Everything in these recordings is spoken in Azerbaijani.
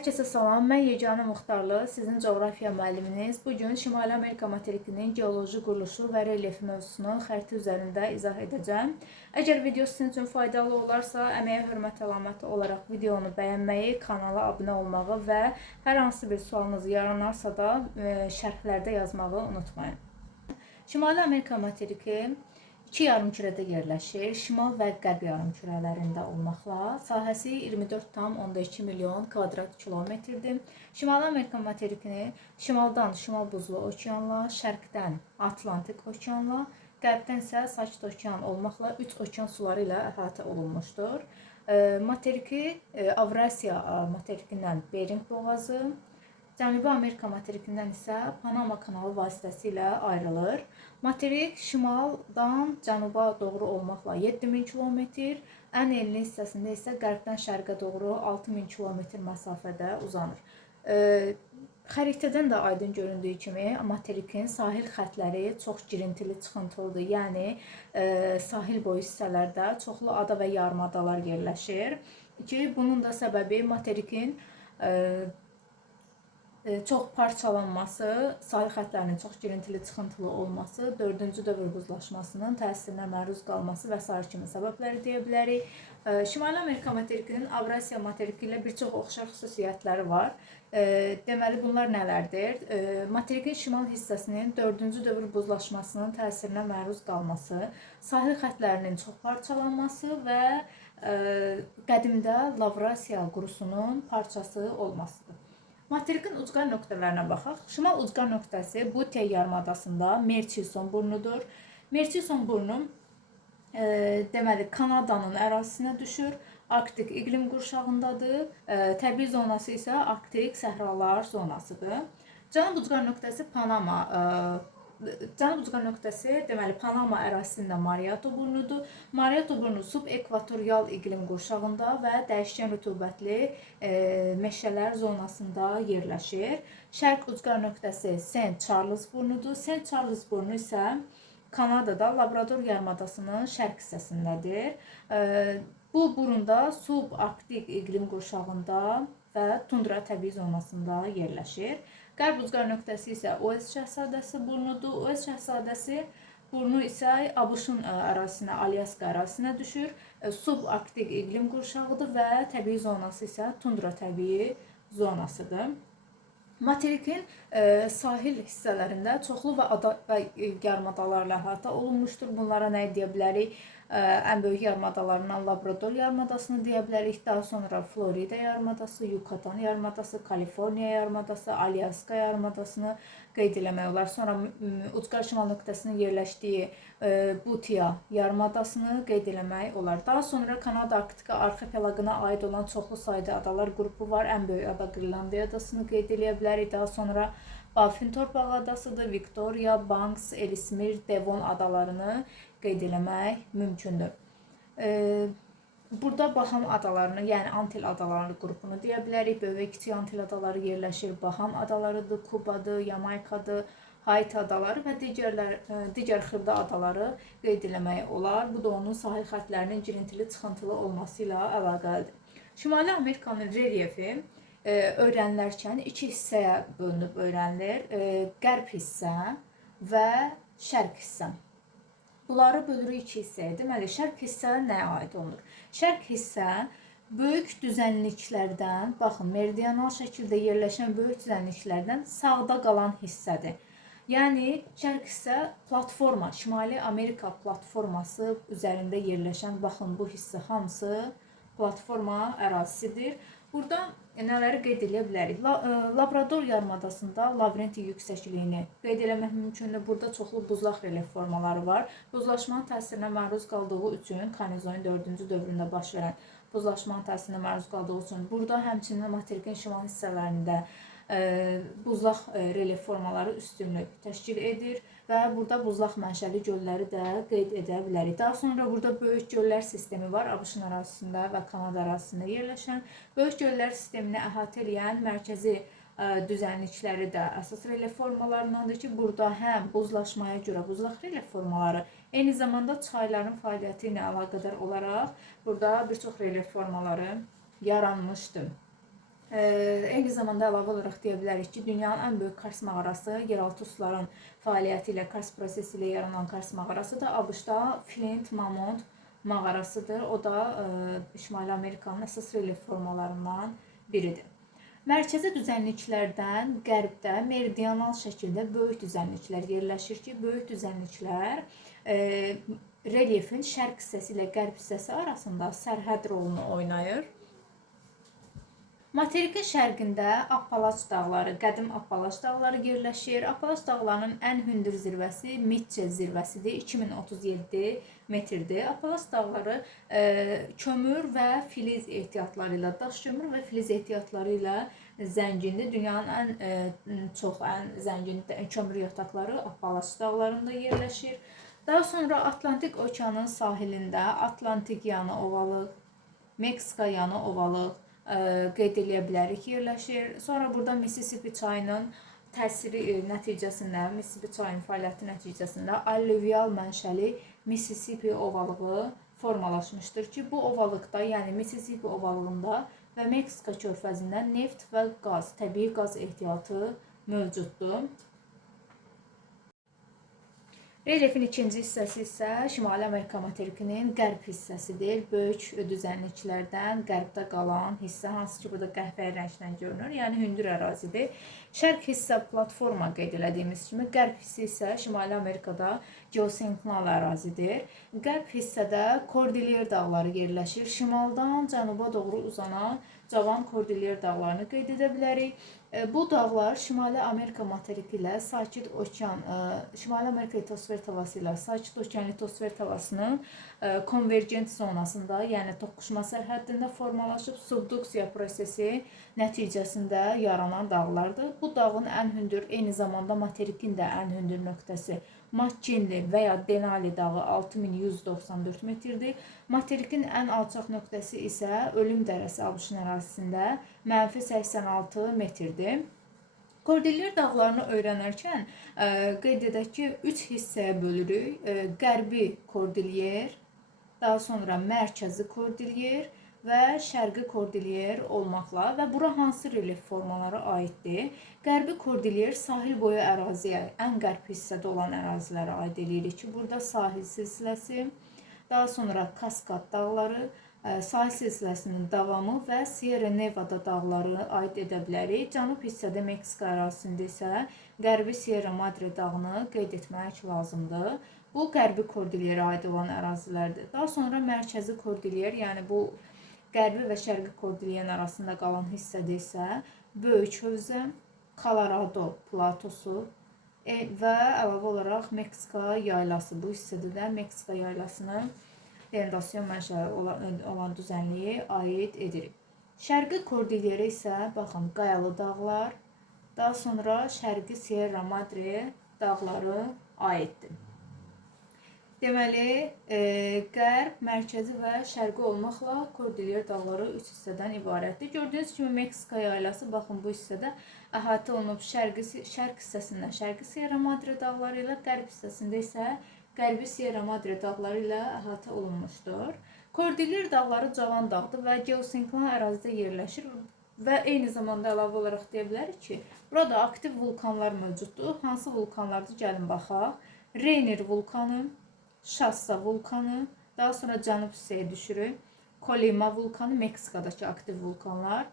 Herkese salam, mən Yeganə Muxtarlı, sizin coğrafiya müəlliminiz. Bugün Şimali Amerika materikinin geoloji quruluşu və relyefi mövzusunu xəritə üzərində izah edəcəm. Əgər video sizin üçün faydalı olarsa, əməyə hörmət əlaməti olaraq videonu bəyənməyi, kanala abunə olmağı və hər hansı bir sualınız yaranarsa da şərhlərdə yazmağı unutmayın. Şimali Amerika materiki İki yarımkürədə yerləşir, şimal və qərb yarımkürələrində olmaqla. Sahəsi 24,2 milyon kvadrat kilometrdir. Şimali Amerika materikini şimaldan Şimal Buzlu okeanla, şərqdən Atlantik okeanla, qərbdən isə Sakit okean olmaqla 3 okean suları ilə əhatə olunmuşdur. Materiki Avrasiya materikindən Bering boğazı, Cənubi Amerika materikindən isə Panama kanalı vasitəsilə ayrılır. Materik şimaldan cənuba doğru olmaqla 7000 kilometr, ən enli hissəsində isə qərbdən şərqə doğru 6000 kilometr məsafədə uzanır. Xəritədən də aydın göründüyü kimi materikin sahil xətləri çox girintili, çıxıntılıdır. Yəni sahil boyu hissələrdə çoxlu ada və yarımadalar yerləşir. Bunun da səbəbi materikin çox parçalanması, sahil xətlərinin çox girintili, çıxıntılı olması, 4-cü dövr buzlaşmasının təsirinə məruz qalması və s. kimi səbəbləri deyə bilərik. Şimali Amerika materikinin Avrasiya materiki ilə bir çox oxşar xüsusiyyətləri var. Deməli, bunlar nələrdir? Materikin şimal hissəsinin 4-cü dövr buzlaşmasının təsirinə məruz qalması, sahil xətlərinin çox parçalanması və qədimdə Lavrasiya qurusunun parçası olmasıdır. Materikin ucqar nöqtələrinə baxaq. Şimal ucqar nöqtəsi Bute yarımadasında Murchison burnudur. Murchison burnu deməli Kanadanın ərazisinə düşür. Arktik iqlim qurşağındadır. Təbii zonası isə Arktik səhralar zonasıdır. Cənub ucqar nöqtəsi Cənub ucqar nöqtəsi deməli Panama ərazisində Mariato burnudur. Mariato burnu subekvatorial iqlim qurşağında və dəyişkən rütubətli meşələr zonasında yerləşir. Şərq ucqar nöqtəsi St. Charles burnudur. St. Charles burnu isə Kanadada Labrador yarımadasının şərq hissəsindədir. Bu burunda subarktik iqlim qurşağında və tundra təbii zonasında yerləşir. Qərb ucqar nöqtəsi isə Uest şəhzadəsi burnudur. Uest şəhzadəsi burnu isə ABŞ-ın ərazisinə, Alyaska ərazisinə düşür. Subarktik iqlim qurşağıdır və təbii zonası isə tundra təbii zonasıdır. Materikin sahil hissələrində çoxlu və ada və yarımadalarla əhatə olunmuşdur. Bunlara nə deyə bilərik? Ən böyük yarımadalarından Labrador yarımadasını deyə bilərik. Daha sonra Florida yarımadası, Yucatan yarımadası, Kaliforniya yarımadası, Alyaska yarımadasını qeyd eləmək olar. Sonra ucqar şimal nöqtəsinin yerləşdiyi Butia yarımadasını qeyd eləmək olar. Daha sonra Kanada Arktika arxipelagına aid olan çoxlu sayda adalar qrupu var. Ən böyük ada Qrinlandiya adasını qeyd eləyə bilərik. Daha sonra Baffin torpağı adasıdır. Victoria, Banks, Ellesmere, Devon adalarını qeyd eləmək mümkündür. Burada Baham adalarını, yəni Antil adaları qrupunu deyə bilərik. Böyük və kiçik Antil adaları yerləşir. Baham adalarıdır, Kubadır, Yamaykadır, Haiti adaları və digər xırda adaları qeyd eləmək olar. Bu da onun sahil xətlərinin girintili, çıxıntılı olması ilə əlaqəlidir. Şimali Amerikanın relyefi öyrənilərkən iki hissəyə bölünüb öyrənilir. Qərb hissə və şərq hissə. Bunları bölürük iki hissəyə. Deməli, şərq hissə nəyə aid olunur? Şərq hissə böyük düzənliklərdən, baxın, meridianal şəkildə yerləşən böyük düzənliklərdən sağda qalan hissədir. Yəni, şərq hissə platforma, Şimali Amerika platforması üzərində yerləşən, baxın, bu hissə hamısı platforma ərazisidir. Burada nələri qeyd edə bilərik? Labrador yarımadasında Lavrenti yüksəkliyini qeyd eləmək mümkündür. Burada çoxlu buzlaq relyef formaları var. Buzlaşmanın təsirinə məruz qaldığı üçün, Kanozoin 4-cü dövründə baş verən buzlaşmanın təsirinə məruz qaldığı üçün, burada həmçinin materikin şimal hissələrində buzlaq relyef formaları üstünlük təşkil edir və burada buzlaq mənşəli gölləri də qeyd edə bilərik. Daha sonra burada böyük göllər sistemi var, ABŞ-ın ərazisində və Kanada ərazisində yerləşən. Böyük göllər sistemini əhatə edən mərkəzi düzənlikləri də əsas relyef formalarındandır ki, burada həm buzlaşmaya görə buzlaq relyef formaları, eyni zamanda çayların fəaliyyəti ilə əlaqədar olaraq burada bir çox relyef formaları yaranmışdır. Eyni zamanda əlavə olaraq deyə bilərik ki, dünyanın ən böyük Kars mağarası, yeraltı suların fəaliyyəti ilə, Kars prosesi ilə yaranan Kars mağarası da ABŞ-da Flint Mamont mağarasıdır. O da Şimali Amerikanın əsas relyef formalarından biridir. Mərkəzi düzənliklərdən qərbdə meridianal şəkildə böyük düzənliklər yerləşir ki, böyük düzənliklər relyefin şərq hissəsi ilə qərb hissəsi arasında sərhəd rolunu oynayır. Materikin şərqində Appalaç dağları, qədim Appalaç dağları yerləşir. Appalaç dağlarının ən hündür zirvəsi Mitchell zirvəsidir, 2037 metrdir. Appalaç dağları kömür və filiz ehtiyatları ilə, daş kömür və filiz ehtiyatları ilə zəngindir. Dünyanın ən zəngin kömür yataqları Appalaç dağlarında yerləşir. Daha sonra Atlantik okeanın sahilində Atlantik yanı ovalıq, Meksika yanı ovalıq qeyd edə bilərik yerləşir. Sonra burada Mississippi çayının təsiri nəticəsində, Mississippi çayının fəaliyyəti nəticəsində alluvial mənşəli Mississippi ovalığı formalaşmışdır ki, bu ovalıqda, yəni Mississippi ovalığında və Meksika körfəzində neft və qaz, təbii qaz ehtiyatı mövcuddur. Relyefin ikinci hissəsi isə Şimali Amerika materikinin qərb hissəsidir. Böyük düzənliklərdən qərbdə qalan hissə, hansı ki burada qəhvəyi rənglə görünür, yəni hündür ərazidir. Şərq hissə platforma qeyd elədiyimiz kimi, qərb hissə isə Şimali Amerikada geosinklinal ərazidir. Qərb hissədə Kordilyer dağları yerləşir. Şimaldan cənuba doğru uzanan cavan Kordilyer dağlarını qeyd edə bilərik. Bu dağlar Şimali Amerika materiki ilə Sakit Okean, Şimali Amerika litosfer tavası ilə Sakit Okean litosfer tavasının konvergent zonasında, yəni toqquşma sərhəddində formalaşıb subduksiya prosesi nəticəsində yaranan dağlardır. Bu dağın ən hündür, eyni zamanda materikin də ən hündür nöqtəsi McKinley və ya Denali dağı 6194 metrdir. Materikin ən alçaq nöqtəsi isə Ölüm Dərəsi ABŞ-ın ərazisində -86 metrdir. Kordilyer dağlarını öyrənərkən qeyd edək ki, 3 hissəyə bölürük. Qərbi Kordilyer, daha sonra mərkəzi Kordilyer və şərqi Kordilyer olmaqla və bura hansı relyef formaları aiddir? Qərbi Kordilyer sahil boyu əraziyə, ən qərb hissədə olan ərazilərə aid edirik ki, burada sahil silsiləsi, daha sonra Kaskad dağları, sahil silsiləsinin davamı və Sierra Nevada dağları aid edə bilərik. Cənub hissədə Meksika ərazisində isə qərbi Sierra Madre dağını qeyd etmək lazımdır. Bu qərbi Kordilyerə aid olan ərazilərdir. Daha sonra mərkəzi Kordilyer, yəni bu qərbi və şərqi Kordilyerin arasında qalan hissədə isə böyük hövzə, Colorado platosu və əlavə olaraq Meksika yaylası. Bu hissədə də Meksika yaylasının denudasyon mənşəli olan düzənliyi aid edirik. Şərqi Kordilyerə isə baxın qayalı dağlar, daha sonra şərqi Sierra Madre dağları aiddir. Deməli, qərb, mərkəzi və şərqi olmaqla Kordilyer dağları 3 hissədən ibarətdir. Gördüyünüz kimi Meksika yaylası baxın bu hissədə əhatə olunub şərq hissəsində şərqi Sierra Madre dağları ilə, qərb hissəsində isə qərbi Sierra Madre dağları ilə əhatə olunmuşdur. Kordilyer dağları cavan dağdır və geosinklinal ərazidə yerləşir və eyni zamanda əlavə olaraq deyə bilərik ki, burada aktiv vulkanlar mövcuddur. Hansı vulkanlardır? Gəlin baxaq. Rainier vulkanı, Shasta vulkanı, daha sonra cənub hissəyə düşürük. Colima vulkanı, Meksikadakı aktiv vulkanlar.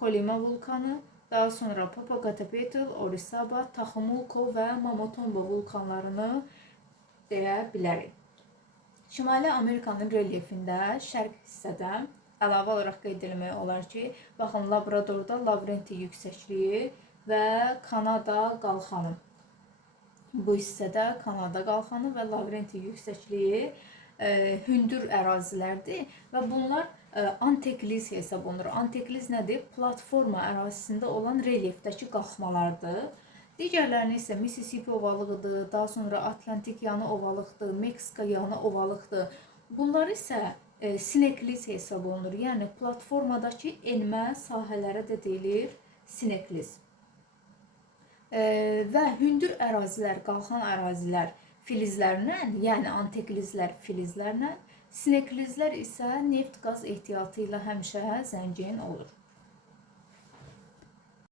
Colima vulkanı, daha sonra Popocatépetl, Orizaba, Taxumulco və Momotombo vulkanlarını deyə bilərik. Şimali Amerikanın relyefində şərq hissədə əlavə olaraq qeyd etmək olar ki, baxın Labradorda Lavrenti yüksəkliyi və Kanada qalxanı. Bu hissədə Kanada qalxanı və Lavrenti yüksəkliyi hündür ərazilərdir və bunlar antekliz hesab olunur. Antekliz nədir? Platforma ərazisində olan relyefdəki qalxmalardır. Digərlərini isə Mississippi ovalığıdır, daha sonra Atlantik yanı ovalıqdır, Meksika yanı ovalıqdır. Bunlar isə sinekliz hesab olunur. Yəni platformadakı enmə sahələrə də deyilir sinekliz. Və hündür ərazilər, qalxan ərazilər filizlərlə, yəni anteklizlər filizlərlə, sineklizlər isə neft qaz ehtiyatı ilə həmişə zəngin olur.